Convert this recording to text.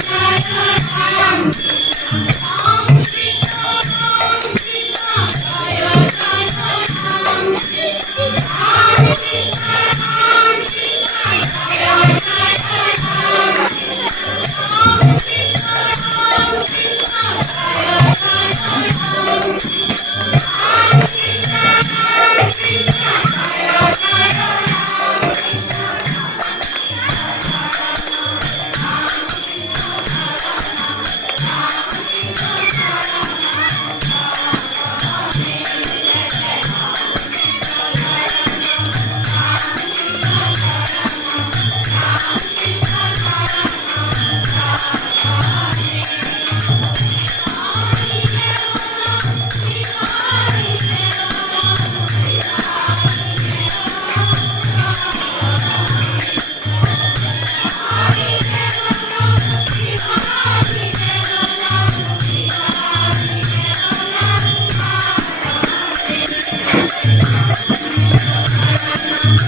Thank you. Thank you.